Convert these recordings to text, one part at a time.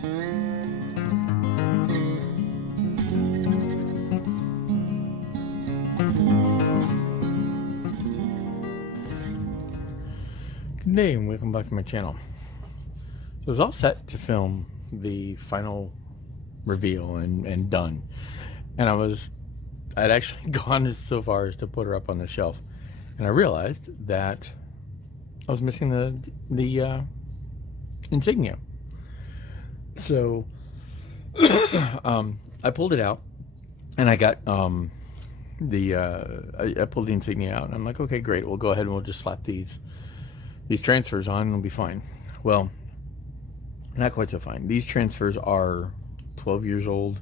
Good day and welcome back to my channel. So I was all set to film the final reveal and done. And I'd actually gone so far as to put her up on the shelf. And I realized that I was missing the insignia. So I pulled it out and I got I pulled the insignia out and I'm like, okay, great. We'll go ahead and we'll just slap these transfers on and it'll be fine. Well, not quite so fine. These transfers are 12 years old.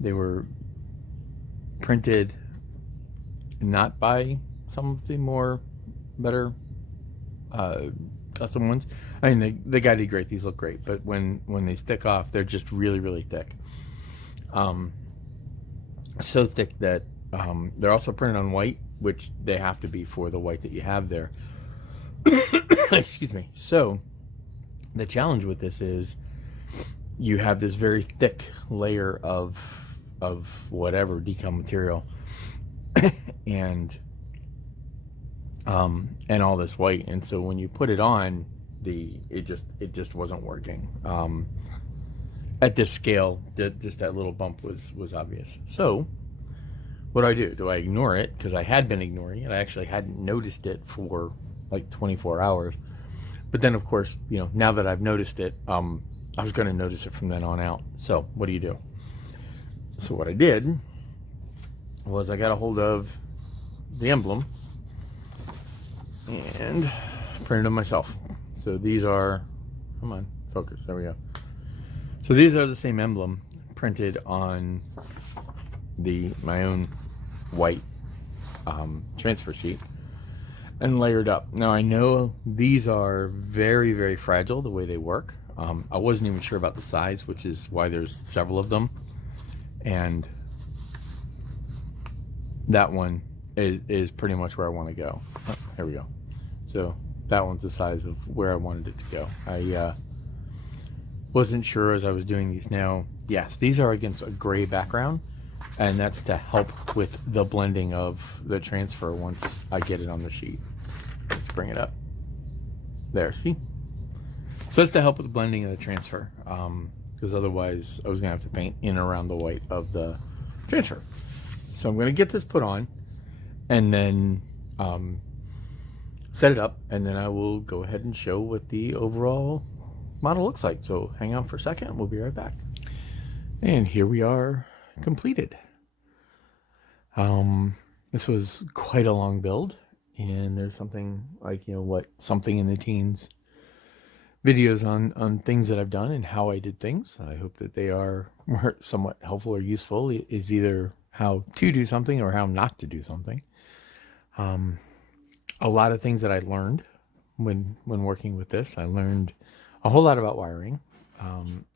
They were printed not by some of the more better custom ones. I mean, the guy did great. These look great, but when they stick off, they're just really, really thick. So thick that they're also printed on white, which they have to be for the white that you have there. Excuse me. So the challenge with this is you have this very thick layer of whatever decal material and all this white, and so when you put it on, it just wasn't working. At this scale, just that little bump was obvious. So what do? Do I ignore it? Because I had been ignoring it. I actually hadn't noticed it for like 24 hours. But then, of course, now that I've noticed it, I was going to notice it from then on out. So what do? So what I did was I got a hold of the emblem and printed them myself. So these are, come on, focus, there we go. So these are the same emblem printed on my own white transfer sheet and layered up. Now I know these are very, very fragile the way they work. I wasn't even sure about the size, which is why there's several of them. And that one is pretty much where I want to go. Oh, there we go. So that one's the size of where I wanted it to go. I wasn't sure as I was doing these. Now, yes, these are against a gray background, and that's to help with the blending of the transfer once I get it on the sheet. Let's bring it up. There, see? So that's to help with the blending of the transfer, because otherwise I was going to have to paint in and around the white of the transfer. So I'm going to get this put on and then set it up, and then I will go ahead and show what the overall model looks like. So hang on for a second, we'll be right back. And here we are, completed. This was quite a long build, and there's something like, something in the teens videos on things that I've done and how I did things. I hope that they are somewhat helpful or useful. Is either how to do something or how not to do something. A lot of things that I learned when working with this. I learned a whole lot about wiring.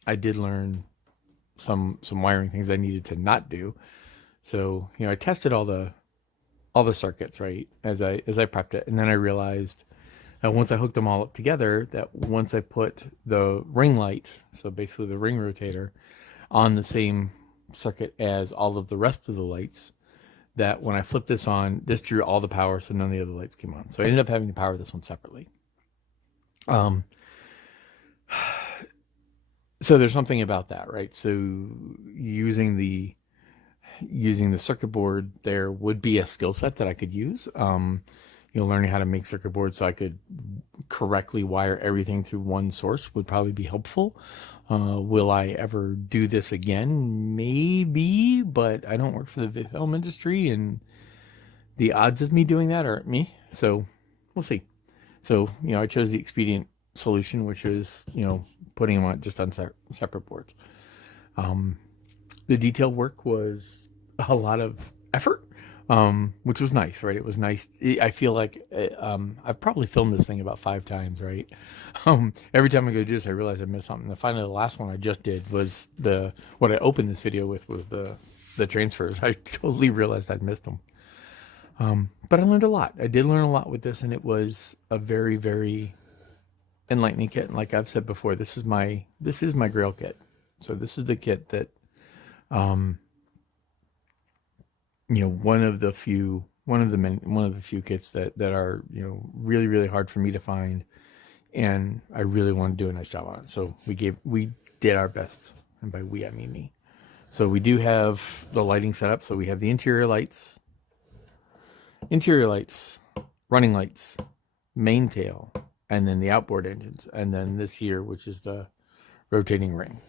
I did learn some wiring things I needed to not do. So, I tested all the circuits, right, as I prepped it, and then I realized that once I hooked them all up together, that once I put the ring light, so basically the ring rotator, on the same circuit as all of the rest of the lights, that when I flipped this on, this drew all the power, so none of the other lights came on. So I ended up having to power this one separately. So there's something about that, right? So using the circuit board there would be a skill set that I could use. Learning how to make circuit boards so I could correctly wire everything through one source would probably be helpful. Will I ever do this again? Maybe, but I don't work for the film industry, and the odds of me doing that are me. So we'll see. So, I chose the expedient solution, which is, putting them on just on separate boards. The detail work was a lot of effort, which was nice, right? It was nice. I feel like I've probably filmed this thing about 5 times, right? Every time I go do this, I realize I missed something. And finally, the last one I just did was what I opened this video with was the transfers. I totally realized I'd missed them. But I learned a lot. I did learn a lot with this, and it was a very, very Enlightening kit. And like I've said before, this is my Grail kit. So this is the kit that, one of the few kits that are, really, really hard for me to find. And I really want to do a nice job on it. So we did our best. And by we, I mean me. So we do have the lighting set up. So we have the interior lights, running lights, main tail, and then the outboard engines. And then this here, which is the rotating ring.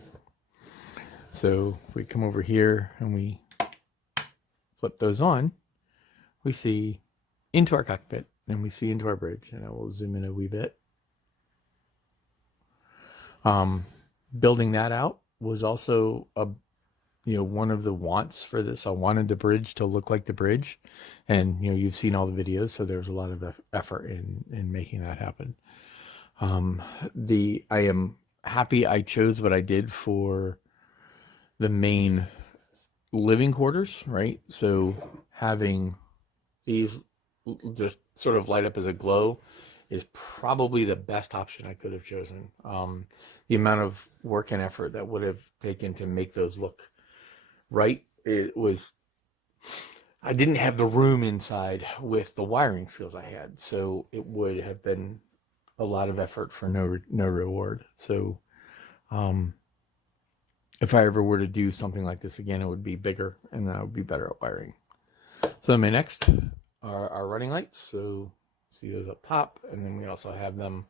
So if we come over here and we flip those on, we see into our cockpit and we see into our bridge. And I will zoom in a wee bit. Building that out was also one of the wants for this. I wanted the bridge to look like the bridge, and you've seen all the videos, so there's a lot of effort in making that happen. I am happy I chose what I did for the main living quarters, right? So having these just sort of light up as a glow is probably the best option I could have chosen. The amount of work and effort that would have taken to make those look right, I didn't have the room inside with the wiring skills I had, so it would have been a lot of effort for no reward. So if I ever were to do something like this again, it would be bigger and I would be better at wiring. So my next are our running lights. So see those up top, and then we also have them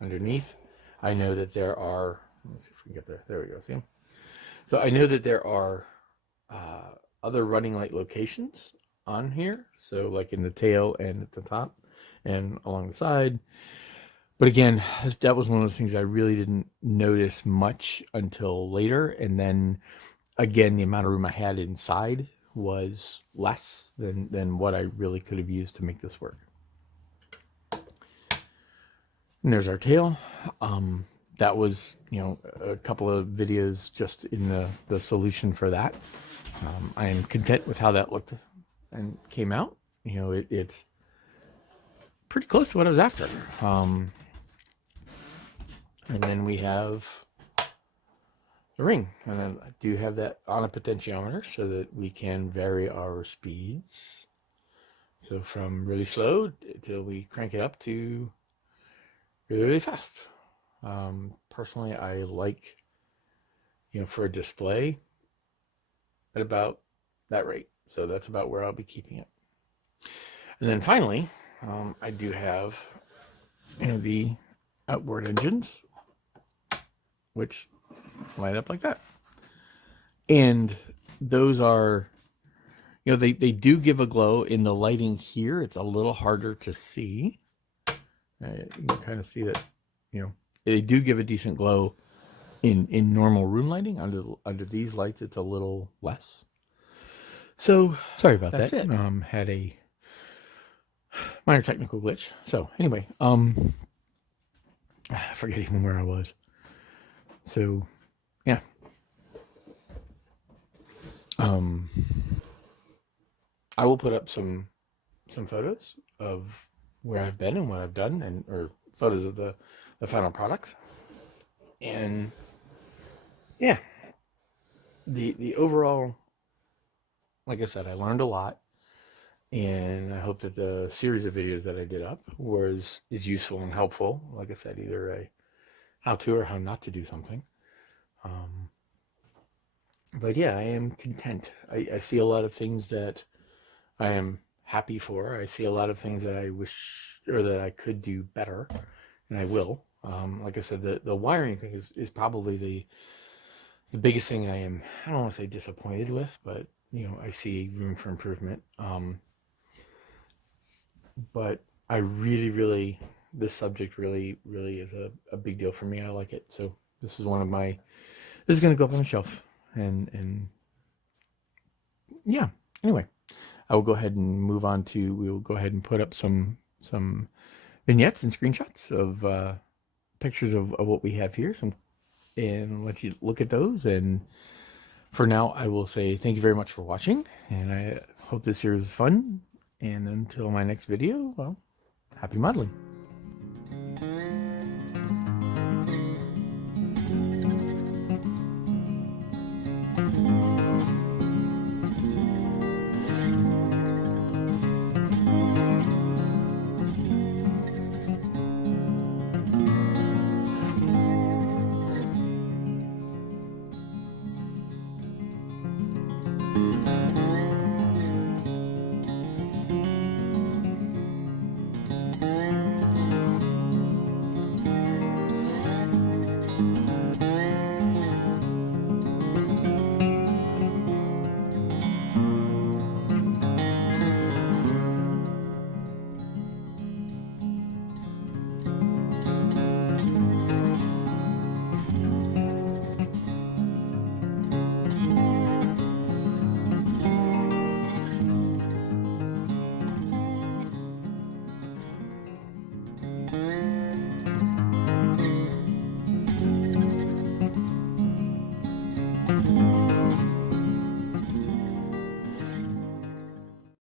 underneath. I know that there are, let's see if we can get there. There we go. See them? So I know that there are other running light locations on here. So like in the tail and at the top and along the side. But again, that was one of those things I really didn't notice much until later. And then again, the amount of room I had inside was less than what I really could have used to make this work. And there's our tail. That was, a couple of videos just in the solution for that. I am content with how that looked and came out. It's pretty close to what I was after. And then we have the ring. And I do have that on a potentiometer so that we can vary our speeds. So from really slow till we crank it up to really, really fast. Personally, I like, for a display at about that rate. So that's about where I'll be keeping it. And then finally, I do have, the outboard engines, which light up like that. And those are, they do give a glow. In the lighting here, it's a little harder to see. You can kind of see that, they do give a decent glow in normal room lighting. Under these lights, it's a little less. So sorry about that. Had a minor technical glitch. So anyway, I forget even where I was. So yeah. I will put up some photos of where I've been and what I've done, or photos of the final product. And yeah, the overall, like I said, I learned a lot, and I hope that the series of videos that I did up is useful and helpful. Like I said, either a how to or how not to do something. But yeah, I am content. I see a lot of things that I am happy for. I see a lot of things that I wish or that I could do better, and I will. Like I said, the wiring thing is probably the biggest thing I don't want to say disappointed with, but I see room for improvement. But I really, this subject really is a big deal for me. I like it. So this is this is going to go up on the shelf, and yeah, anyway, I will go ahead and move on to, we will go ahead and put up some vignettes and screenshots of, pictures of what we have here, and let you look at those. And for now, I will say thank you very much for watching, and I hope this series is fun. And until my next video, well, happy modeling.